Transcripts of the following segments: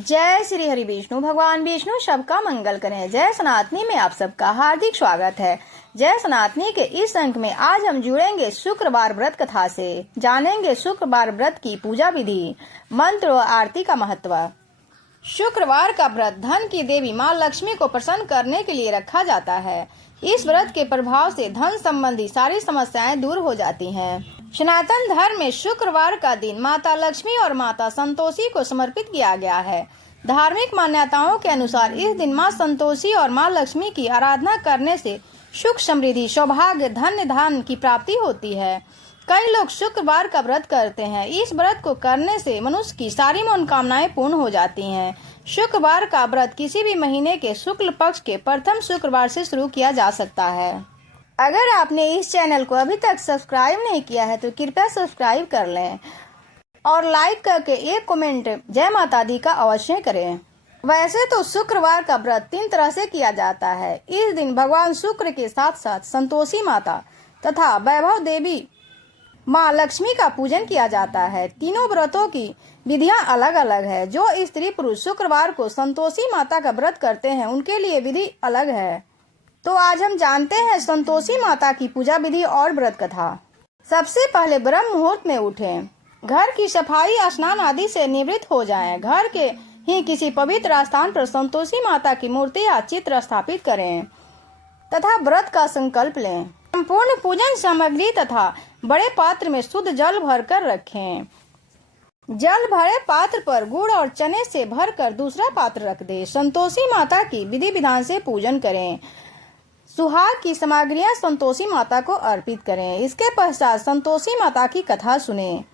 जय श्री हरि विष्णु। भगवान विष्णु सबका मंगल करें। जय सनातनी में आप सबका हार्दिक स्वागत है। जय सनातनी के इस अंक में आज हम जुड़ेंगे शुक्रवार व्रत कथा से। जानेंगे शुक्रवार व्रत की पूजा विधि, मंत्र और आरती का महत्व। शुक्रवार का व्रत धन की देवी माँ लक्ष्मी को प्रसन्न करने के लिए रखा जाता है। इस व्रत के प्रभाव से धन संबंधी सारी समस्याएं दूर हो जाती हैं। सनातन धर्म में शुक्रवार का दिन माता लक्ष्मी और माता संतोषी को समर्पित किया गया है। धार्मिक मान्यताओं के अनुसार इस दिन माँ संतोषी और माँ लक्ष्मी की आराधना करने से सुख, समृद्धि, सौभाग्य, धन धान की प्राप्ति होती है। कई लोग शुक्रवार का व्रत करते हैं। इस व्रत को करने से मनुष्य की सारी मनोकामनाएं पूर्ण हो जाती हैं। शुक्रवार का व्रत किसी भी महीने के शुक्ल पक्ष के प्रथम शुक्रवार से शुरू किया जा सकता है। अगर आपने इस चैनल को अभी तक सब्सक्राइब नहीं किया है तो कृपया सब्सक्राइब कर लें और लाइक करके एक कमेंट जय माता दी का अवश्य करें। वैसे तो शुक्रवार का व्रत 3 तरह से किया जाता है। इस दिन भगवान शुक्र के साथ साथ संतोषी माता तथा वैभव देवी माँ लक्ष्मी का पूजन किया जाता है। तीनों व्रतों की विधियां अलग अलग है। जो स्त्री पुरुष शुक्रवार को संतोषी माता का व्रत करते हैं उनके लिए विधि अलग है। तो आज हम जानते हैं संतोषी माता की पूजा विधि और व्रत कथा। सबसे पहले ब्रह्म मुहूर्त में उठें। घर की सफाई, स्नान आदि से निवृत्त हो जाएं। घर के ही किसी पवित्र स्थान पर संतोषी माता की मूर्ति या चित्र स्थापित करें तथा व्रत का संकल्प लें। संपूर्ण पूजन सामग्री तथा बड़े पात्र में शुद्ध जल भरकर रखें। जल भरे पात्र पर गुड़ और चने से भरकर दूसरा पात्र रख दें। संतोषी माता की विधि विधान से पूजन करें। सुहाग की सामग्रियां संतोषी माता को अर्पित करें। इसके पश्चात संतोषी माता की कथा सुनें।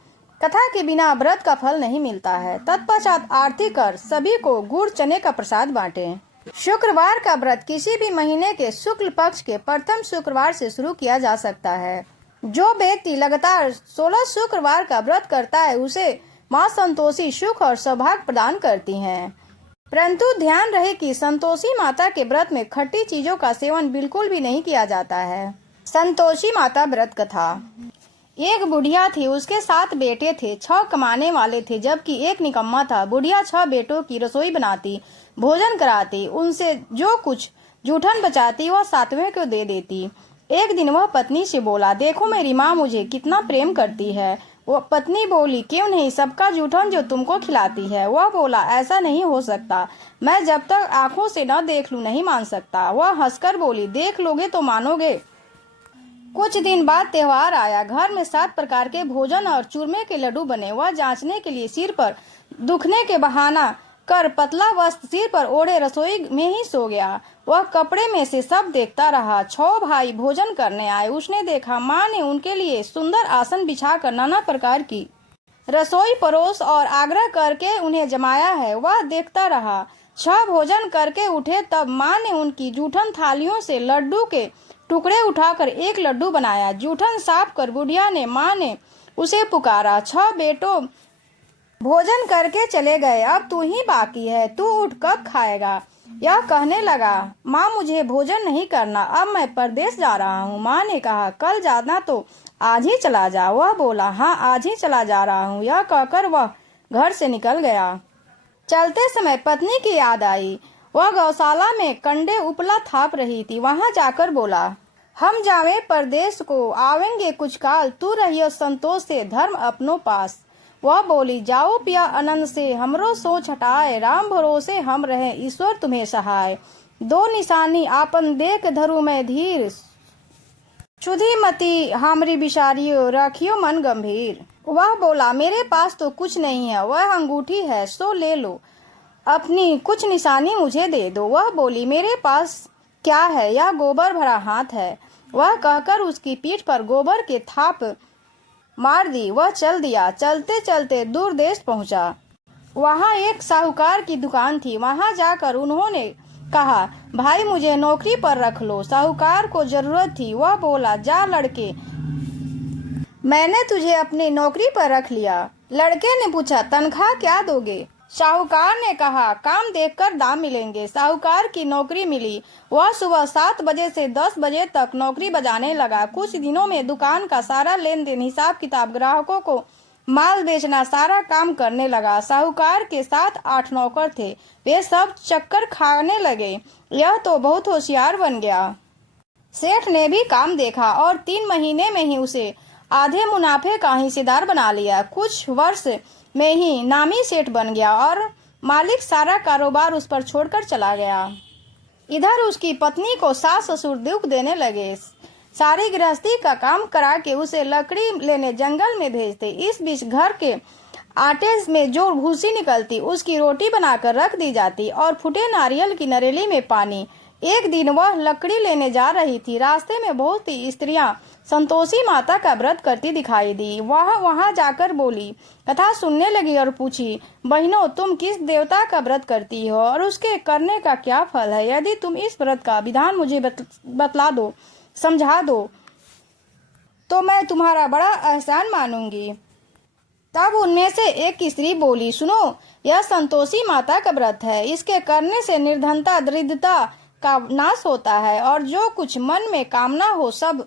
कथा के बिना व्रत का फल नहीं मिलता है। तत्पश्चात आरती कर सभी को गुड़ चने का प्रसाद बांटें। शुक्रवार का व्रत किसी भी महीने के शुक्ल पक्ष के प्रथम शुक्रवार से शुरू किया जा सकता है। जो व्यक्ति लगातार 16 शुक्रवार का व्रत करता है उसे माँ संतोषी सुख और सौभाग्य प्रदान करती हैं। परंतु ध्यान रहे कि संतोषी माता के व्रत में खट्टी चीजों का सेवन बिल्कुल भी नहीं किया जाता है। संतोषी माता व्रत कथा। एक बुढ़िया थी, उसके 7 बेटे थे। 6 कमाने वाले थे जबकि एक निकम्मा था। बुढ़िया 6 बेटों की रसोई बनाती, भोजन कराती, उनसे जो कुछ जूठन बचाती वह 7वें को दे देती। एक दिन वह पत्नी से बोला, देखो मेरी माँ मुझे कितना प्रेम करती है। वो पत्नी बोली, क्यों नहीं, सबका जूठन जो तुमको खिलाती है। वह बोला, ऐसा नहीं हो सकता, मैं जब तक आंखों से न देख लूं नहीं मान सकता। वह हंसकर बोली, देख लोगे तो मानोगे। कुछ दिन बाद त्योहार आया। घर में 7 प्रकार के भोजन और चूरमे के लड्डू बने। वह जांचने के लिए सिर पर दुखने के बहाना कर पतला वस्त्र सिर पर ओढ़े रसोई में ही सो गया। वह कपड़े में से सब देखता रहा। 6 भाई भोजन करने आए। उसने देखा माँ ने उनके लिए सुंदर आसन बिछाकर नाना प्रकार की रसोई परोस और आग्रह करके उन्हें जमाया है। वह देखता रहा। 6 भोजन करके उठे तब माँ ने उनकी जूठन थालियों से लड्डू के टुकड़े उठाकर एक लड्डू बनाया। जूठन साफ कर बुढ़िया ने माँ ने उसे पुकारा। 6 बेटों भोजन करके चले गए, अब तू ही बाकी है, तू उठ कब खाएगा। यह कहने लगा, माँ मुझे भोजन नहीं करना, अब मैं परदेश जा रहा हूँ। माँ ने कहा, कल जाना तो आज ही चला जा। वह बोला, हाँ आज ही चला जा रहा हूँ। यह कहकर वह घर से निकल गया। चलते समय पत्नी की याद आई। वह गौशाला में कंडे उपला थाप रही थी। वहां जाकर बोला, हम जावे परदेश को, आवेंगे कुछ काल, तू रहियो संतोष से धर्म अपनों पास। वह बोली, जाओ पिया आनंद से, हमरो सोच हटाए, राम भरोसे हम रहे, ईश्वर तुम्हें सहाय। 2 निशानी आपन देख धरु में धीर, सुधी मती हमरी बिचारियो, रखियो मन गंभीर। वह बोला, मेरे पास तो कुछ नहीं है, वह अंगूठी है सो ले लो, अपनी कुछ निशानी मुझे दे दो। वह बोली, मेरे पास क्या है, यह गोबर भरा हाथ है। वह कहकर उसकी पीठ पर गोबर के थाप मार दी। वह चल दिया। चलते चलते दूर देश पहुंचा। वहां एक साहूकार की दुकान थी। वहां जाकर उन्होंने कहा, भाई मुझे नौकरी पर रख लो। साहूकार को जरूरत थी। वह बोला, जा लड़के, मैंने तुझे अपनी नौकरी पर रख लिया। लड़के ने पूछा, तनख्वाह क्या दोगे। साहूकार ने कहा, काम देखकर दाम मिलेंगे। साहूकार की नौकरी मिली। वह सुबह 7 बजे से 10 बजे तक नौकरी बजाने लगा। कुछ दिनों में दुकान का सारा लेन देन, हिसाब किताब ग्राहकों को माल बेचना, सारा काम करने लगा। साहूकार के 7-8 नौकर थे, वे सब चक्कर खाने लगे। यह तो बहुत होशियार बन गया। सेठ ने भी काम देखा और 3 महीने में ही उसे आधे मुनाफे का हिस्सेदार बना लिया। कुछ वर्ष में ही नामी सेठ बन गया और मालिक सारा कारोबार उस पर छोड़कर चला गया। इधर उसकी पत्नी को सास ससुर दुख देने लगे, सारी गृहस्थी का काम करा के उसे लकड़ी लेने जंगल में भेजते। इस बीच घर के आटे में जो भूसी निकलती उसकी रोटी बनाकर रख दी जाती और फूटे नारियल की नरेली में पानी। एक दिन वह लकड़ी लेने जा रही थी। रास्ते में बहुत सी स्त्रियां संतोषी माता का व्रत करती दिखाई दी। वह वहां जाकर बोली, कथा सुनने लगी और पूछी, बहनों, तुम किस देवता का व्रत करती हो और उसके करने का क्या फल है? यदि तुम इस व्रत का विधान मुझे बतला दो, समझा दो, तो मैं तुम्हारा बड़ा एहसान मानूंगी। तब उनमें से एक स्त्री बोली, सुनो, यह संतोषी माता का व्रत है। इसके करने से निर्धनता, दरिद्रता का नाश होता है और जो कुछ मन में कामना हो सब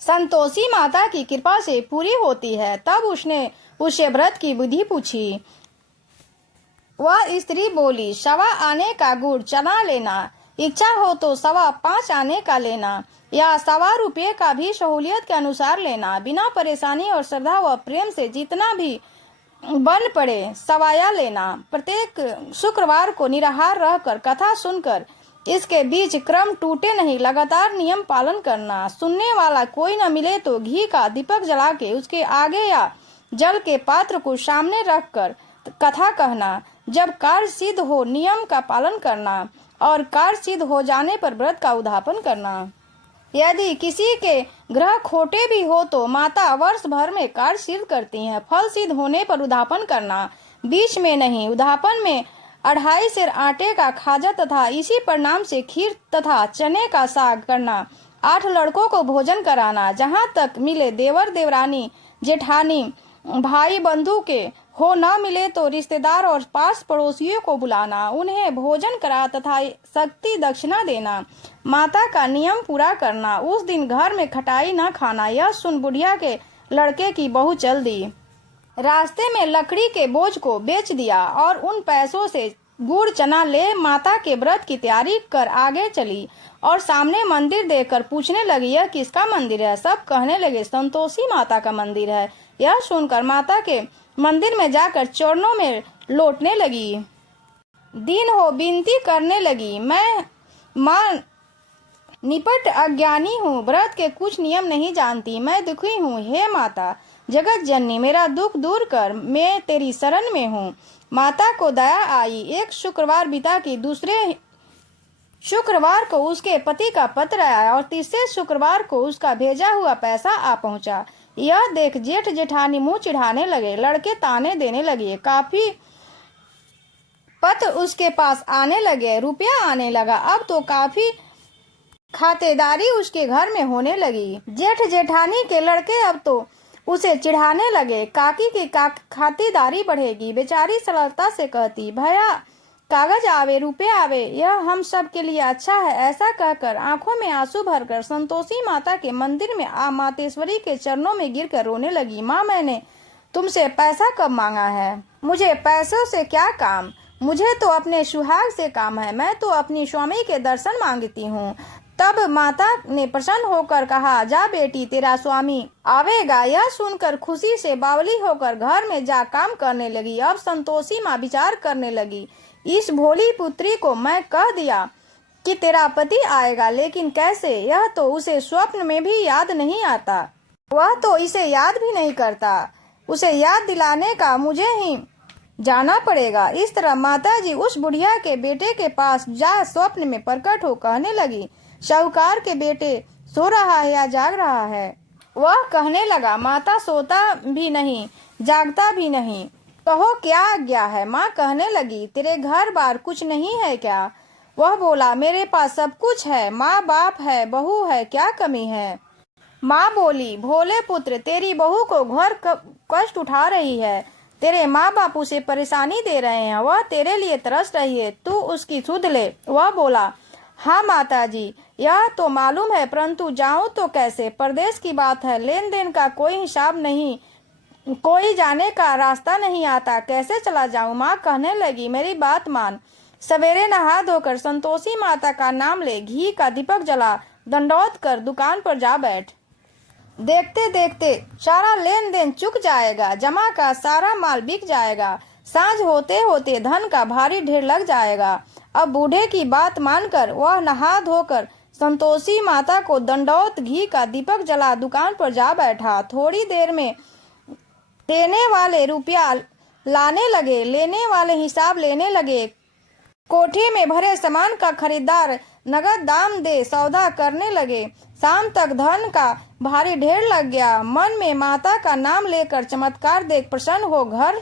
संतोषी माता की कृपा से पूरी होती है। तब उसने उससे व्रत की विधि पूछी। वह स्त्री बोली, 1.25 आने का गुड़ चना लेना, इच्छा हो तो 5.25 आने का लेना या 1.25 रुपये का भी सहूलियत के अनुसार लेना। बिना परेशानी और श्रद्धा व प्रेम से जितना भी बन पड़े सवाया लेना। प्रत्येक शुक्रवार को निराहार रहकर कथा सुनकर इसके बीच क्रम टूटे नहीं, लगातार नियम पालन करना। सुनने वाला कोई न मिले तो घी का दीपक जला के उसके आगे या जल के पात्र को सामने रखकर कथा कहना। जब कार्य सिद्ध हो नियम का पालन करना और कार्य सिद्ध हो जाने पर व्रत का उद्यापन करना। यदि किसी के ग्रह खोटे भी हो तो माता वर्ष भर में कार्य सिद्ध करती हैं। फल सिद्ध होने पर उद्यापन करना, बीच में नहीं। उद्यापन में 2.5 सेर आटे का खाजा तथा इसी परिणाम से खीर तथा चने का साग करना। 8 लड़कों को भोजन कराना। जहाँ तक मिले देवर देवरानी जेठानी भाई बंधु के हो न मिले तो रिश्तेदार और पास पड़ोसियों को बुलाना, उन्हें भोजन करा तथा शक्ति दक्षिणा देना। माता का नियम पूरा करना। उस दिन घर में खटाई न खाना। यह सुन बुढ़िया के लड़के की बहू चल दी। रास्ते में लकड़ी के बोझ को बेच दिया और उन पैसों से गुड़ चना ले माता के व्रत की तैयारी कर आगे चली और सामने मंदिर देखकर पूछने लगी, यह किसका मंदिर है? सब कहने लगे, संतोषी माता का मंदिर है। यह सुनकर माता के मंदिर में जाकर चरणों में लौटने लगी। दिन हो विनती करने लगी, मैं मां निपट अज्ञानी हूँ, व्रत के कुछ नियम नहीं जानती, मैं दुखी हूँ। हे माता जगत जननी, मेरा दुख दूर कर, मैं तेरी शरण में हूँ। माता को दया आई। एक शुक्रवार बीता कि दूसरे शुक्रवार को उसके पति का पत्र आया और तीसरे शुक्रवार को उसका भेजा हुआ पैसा आ पहुंचा। यह देख जेठ जेठानी मुंह चिढ़ाने लगे, लड़के ताने देने लगे, काफी पत्र उसके पास आने लगे, रुपया आने लगा। अब तो काफी खातेदारी उसके घर में होने लगी। जेठ जेठानी के लड़के अब तो उसे चिढ़ाने लगे, काकी की खातिरदारी बढ़ेगी। बेचारी सरलता से कहती, भैया कागज आवे रुपये आवे, यह हम सब के लिए अच्छा है। ऐसा कहकर आंखों में आंसू भरकर संतोषी माता के मंदिर में मातेश्वरी के चरणों में गिरकर रोने लगी। माँ, मैंने तुमसे पैसा कब मांगा है? मुझे पैसों से क्या काम, मुझे तो अपने सुहाग से काम है। मैं तो अपनी स्वामी के दर्शन मांगती हूँ। तब माता ने प्रसन्न होकर कहा, जा बेटी, तेरा स्वामी आवेगा। यह सुनकर खुशी से बावली होकर घर में जा काम करने लगी। अब संतोषी माँ विचार करने लगी, इस भोली पुत्री को मैं कह दिया कि तेरा पति आएगा, लेकिन कैसे? यह तो उसे स्वप्न में भी याद नहीं आता, वह तो इसे याद भी नहीं करता। उसे याद दिलाने का मुझे ही जाना पड़ेगा। इस तरह माताजी उस बुढ़िया के बेटे के पास जा स्वप्न में प्रकट हो कहने लगी, साहूकार के बेटे सो रहा है या जाग रहा है? वह कहने लगा, माता सोता भी नहीं जागता भी नहीं, कहो क्या आज्ञा है? माँ कहने लगी, तेरे घर बार कुछ नहीं है क्या? वह बोला, मेरे पास सब कुछ है, माँ बाप है, बहू है, क्या कमी है? माँ बोली, भोले पुत्र, तेरी बहू को घोर कष्ट उठा रही है, तेरे माँ बाप उसे परेशानी दे रहे हैं, वह तेरे लिए तरस रही है, तू उसकी सुध ले। वह बोला, हाँ माताजी, यह तो मालूम है, परंतु जाऊं तो कैसे? परदेश की बात है, लेन देन का कोई हिसाब नहीं, कोई जाने का रास्ता नहीं आता, कैसे चला जाऊं। माँ कहने लगी, मेरी बात मान, सवेरे नहा धोकर संतोषी माता का नाम ले, घी का दीपक जला, दंडौत कर दुकान पर जा बैठ। देखते देखते सारा लेन देन चुक जाएगा, जमा का सारा माल बिक जाएगा, सांझ होते होते धन का भारी ढेर लग जाएगा। अब बूढ़े की बात मानकर वह नहा धोकर संतोषी माता को दंडौत, घी का दीपक जला दुकान पर जा बैठा। थोड़ी देर में देने वाले रुपया लाने लगे, लेने वाले हिसाब लेने लगे। कोठे में भरे सामान का खरीदार नगद दाम दे सौदा करने लगे। शाम तक धन का भारी ढेर लग गया। मन में माता का नाम लेकर चमत्कार देख प्रसन्न हो घर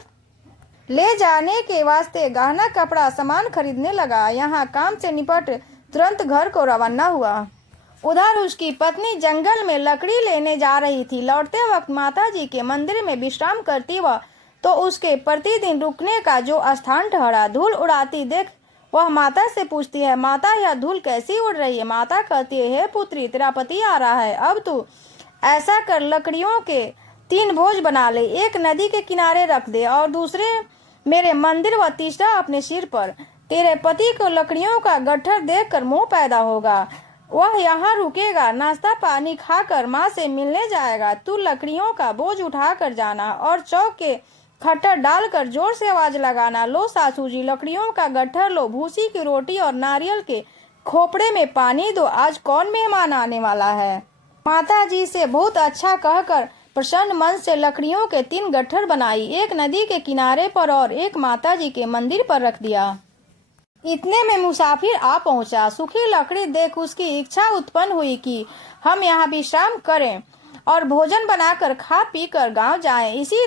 ले जाने के वास्ते गहना कपड़ा सामान खरीदने लगा। यहाँ काम से निपट तुरंत घर को रवाना हुआ। उधर उसकी पत्नी जंगल में लकड़ी लेने जा रही थी। लौटते वक्त माता जी के मंदिर में विश्राम करती वह तो उसके प्रतिदिन रुकने का जो स्थान ठहरा। धूल उड़ाती देख वह माता से पूछती है, माता यह धूल कैसी उड़ रही है। माता कहती है, हे पुत्री, तेरा पति आ रहा है, अब तू ऐसा कर, लकड़ियों के 3 भोज बना ले, एक नदी के किनारे रख दे और दूसरे मेरे मंदिर व तीसरा अपने सिर पर। तेरे पति को लकड़ियों का गट्ठर देखकर मोह पैदा होगा, वह यहाँ रुकेगा, नाश्ता पानी खाकर माँ से मिलने जाएगा। तू लकड़ियों का बोझ उठा कर जाना और चौक के खट्टर डालकर जोर से आवाज लगाना, लो सासू जी, लकड़ियों का गट्ठर लो, भूसी की रोटी और नारियल के खोपड़े में पानी दो, आज कौन मेहमान आने वाला है। माता जी से बहुत अच्छा कहकर प्रसन्न मन से लकड़ियों के 3 गट्ठर बनाई, एक नदी के किनारे पर और एक माता जी के मंदिर पर रख दिया। इतने में मुसाफिर आ पहुंचा। सूखी लकड़ी देख उसकी इच्छा उत्पन्न हुई कि हम यहाँ विश्राम करें और भोजन बनाकर खा पी कर गाँव जाएं। इसी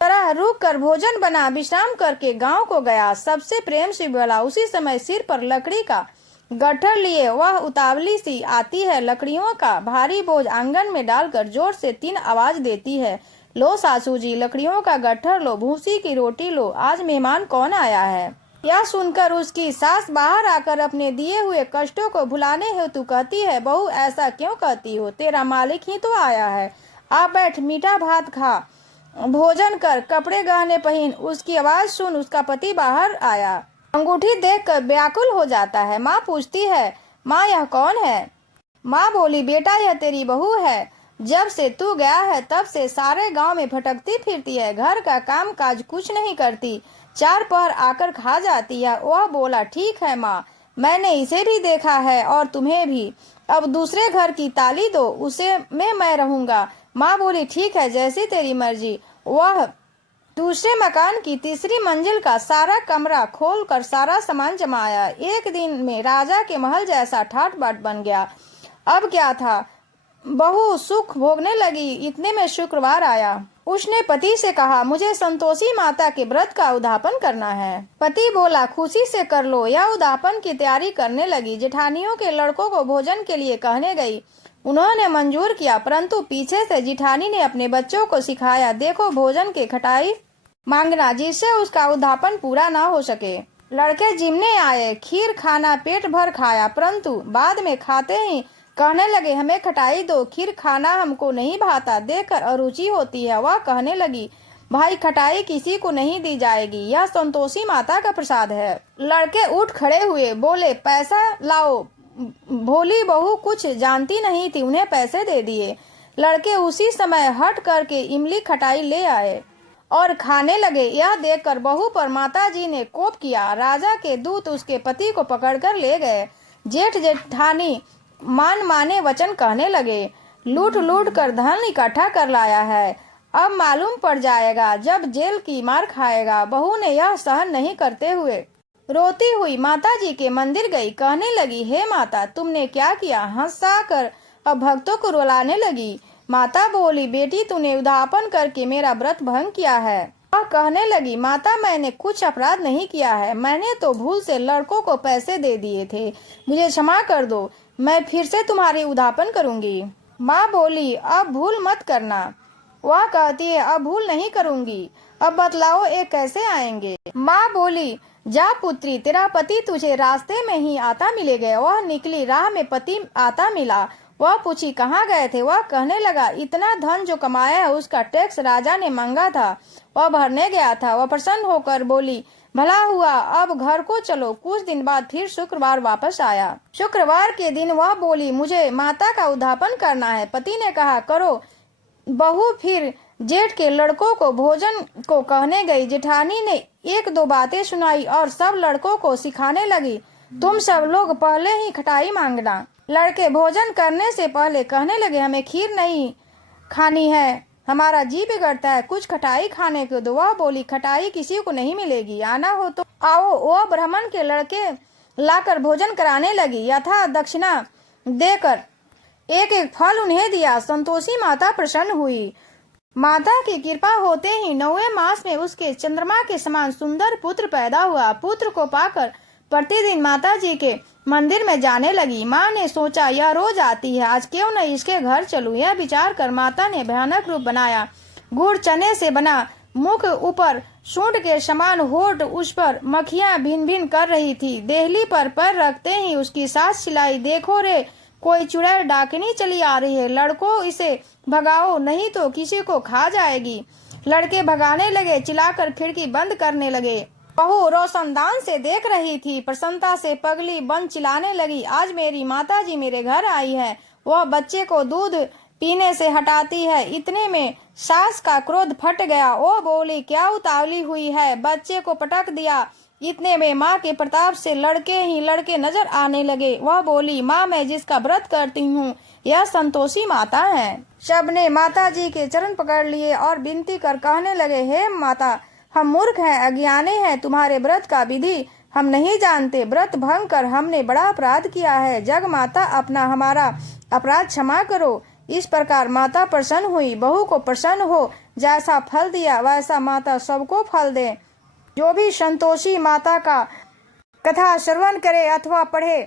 तरह रुक कर भोजन बना विश्राम करके गांव को गया। सबसे प्रेम से बोला। उसी समय सिर पर लकड़ी का गट्ठर लिए वह उतावली सी आती है, लकड़ियों का भारी बोझ आंगन में डालकर जोर से 3 आवाज देती है, लो सासू जी, लकड़ियों का गट्ठर लो, भूसी की रोटी लो, आज मेहमान कौन आया है। यह सुनकर उसकी सास बाहर आकर अपने दिए हुए कष्टों को भुलाने हेतु कहती है, बहू ऐसा क्यों कहती हो, तेरा मालिक ही तो आया है, आ बैठ, मीठा भात खा, भोजन कर, कपड़े गहने पहन। उसकी आवाज सुन उसका पति बाहर आया। अंगूठी देखकर व्याकुल हो जाता है। माँ पूछती है, माँ यह कौन है। माँ बोली, बेटा यह तेरी बहू है, जब से तू गया है तब से सारे गांव में भटकती फिरती है, घर का काम काज कुछ नहीं करती, 4 पहर आकर खा जाती है। वह बोला, ठीक है माँ, मैंने इसे भी देखा है और तुम्हें भी, अब दूसरे घर की ताली दो, उसे में मैं रहूंगा। माँ बोली, ठीक है, जैसी तेरी मर्जी। वह दूसरे मकान की 3री मंजिल का सारा कमरा खोल कर सारा सामान जमाया। एक दिन में राजा के महल जैसा ठाट बाट बन गया। अब क्या था, बहू सुख भोगने लगी। इतने में शुक्रवार आया। उसने पति से कहा, मुझे संतोषी माता के व्रत का उद्यापन करना है। पति बोला, खुशी से कर लो। यह उद्यापन की तैयारी करने लगी। जेठानियों के लड़कों को भोजन के लिए कहने गई। उन्होंने मंजूर किया, परंतु पीछे से जिठानी ने अपने बच्चों को सिखाया, देखो भोजन के खटाई मांगना, जिससे उसका उद्यापन पूरा ना हो सके। लड़के जिमने आए, खीर खाना पेट भर खाया, परंतु बाद में खाते ही कहने लगे, हमें खटाई दो, खीर खाना हमको नहीं भाता, देखकर अरुचि होती है। वह कहने लगी, भाई खटाई किसी को नहीं दी जाएगी, यह संतोषी माता का प्रसाद है। लड़के उठ खड़े हुए, बोले, पैसा लाओ। भोली बहू कुछ जानती नहीं थी, उन्हें पैसे दे दिए। लड़के उसी समय हट करके इमली खटाई ले आए और खाने लगे। यह देखकर बहू पर माता जी ने कोप किया। राजा के दूत उसके पति को पकड़कर ले गए। जेठ जेठानी मान माने वचन कहने लगे, लूट लूट कर धन इकट्ठा कर लाया है, अब मालूम पड़ जाएगा जब जेल की मार खाएगा। बहू ने यह सहन नहीं करते हुए रोती हुई माता जी के मंदिर गई। कहने लगी, हे माता, तुमने क्या किया। हंसा कर अब भक्तों को रुलाने लगी। माता बोली, बेटी तूने उद्यापन करके मेरा व्रत भंग किया है। वह कहने लगी, माता मैंने कुछ अपराध नहीं किया है, मैंने तो भूल से लड़कों को पैसे दे दिए थे, मुझे क्षमा कर दो, मैं फिर से तुम्हारी उद्यापन करूंगी। माँ बोली, अब भूल मत करना। वह कहती है, अब भूल नहीं करूंगी। अब बतलाओ ये कैसे आएंगे। माँ बोली, जा पुत्री, तेरा पति तुझे रास्ते में ही आता मिलेगा। वह निकली, राह में पति आता मिला। वह पूछी कहाँ गए थे। वह कहने लगा इतना धन जो कमाया है उसका टैक्स राजा ने मांगा था, वह भरने गया था। वह प्रसन्न होकर बोली भला हुआ, अब घर को चलो। कुछ दिन बाद फिर शुक्रवार वापस आया। शुक्रवार के दिन वह बोली मुझे माता का उद्यापन करना है। पति ने कहा करो। बहू फिर जेठ के लड़कों को भोजन को कहने गई। जेठानी ने एक दो बातें सुनाई और सब लड़कों को सिखाने लगी, तुम सब लोग पहले ही खटाई मांगना। लड़के भोजन करने से पहले कहने लगे हमें खीर नहीं खानी है, हमारा जी बिगड़ता है, कुछ खटाई खाने को दो। वह बोली खटाई किसी को नहीं मिलेगी, आना हो तो आओ। वह ब्राह्मण के लड़के लाकर भोजन कराने लगी। यथा दक्षिणा देकर एक एक फल उन्हें दिया। संतोषी माता प्रसन्न हुई। माता की कृपा होते ही 9वें मास में उसके चंद्रमा के समान सुंदर पुत्र पैदा हुआ। पुत्र को पाकर प्रतिदिन माता जी के मंदिर में जाने लगी। माँ ने सोचा यह रोज आती है, आज क्यों न इसके घर चलूं। यह विचार कर माता ने भयानक रूप बनाया। गुड़ चने से बना मुख, ऊपर सूंड के समान होठ, उस पर मक्खियां भिन भिन कर रही थी। देहली पर पैर रखते ही उसकी सास चिल्लाई देखो रे, कोई चुड़ैल डाकिनी चली आ रही है, लड़कों इसे भगाओ नहीं तो किसी को खा जाएगी। लड़के भगाने लगे, चिल्लाकर खिड़की बंद करने लगे। बहू रोशनदान से देख रही थी, प्रसन्नता से पगली बंद चिल्लाने लगी आज मेरी माताजी मेरे घर आई है। वह बच्चे को दूध पीने से हटाती है। इतने में सास का क्रोध फट गया। वो बोली क्या उतावली हुई है, बच्चे को पटक दिया। इतने में माँ के प्रताप से लड़के ही लड़के नजर आने लगे। वह बोली माँ मैं जिसका व्रत करती हूँ यह संतोषी माता है। सबने माता जी के चरण पकड़ लिए और विनती कर कहने लगे हे माता, हम मूर्ख हैं, अज्ञानी हैं, तुम्हारे व्रत का विधि हम नहीं जानते। व्रत भंग कर हमने बड़ा अपराध किया है। जग माता अपना हमारा अपराध क्षमा करो। इस प्रकार माता प्रसन्न हुई। बहू को प्रसन्न हो, जैसा फल दिया वैसा माता सबको फल दे। जो भी संतोषी माता का कथा श्रवण करे अथवा पढ़े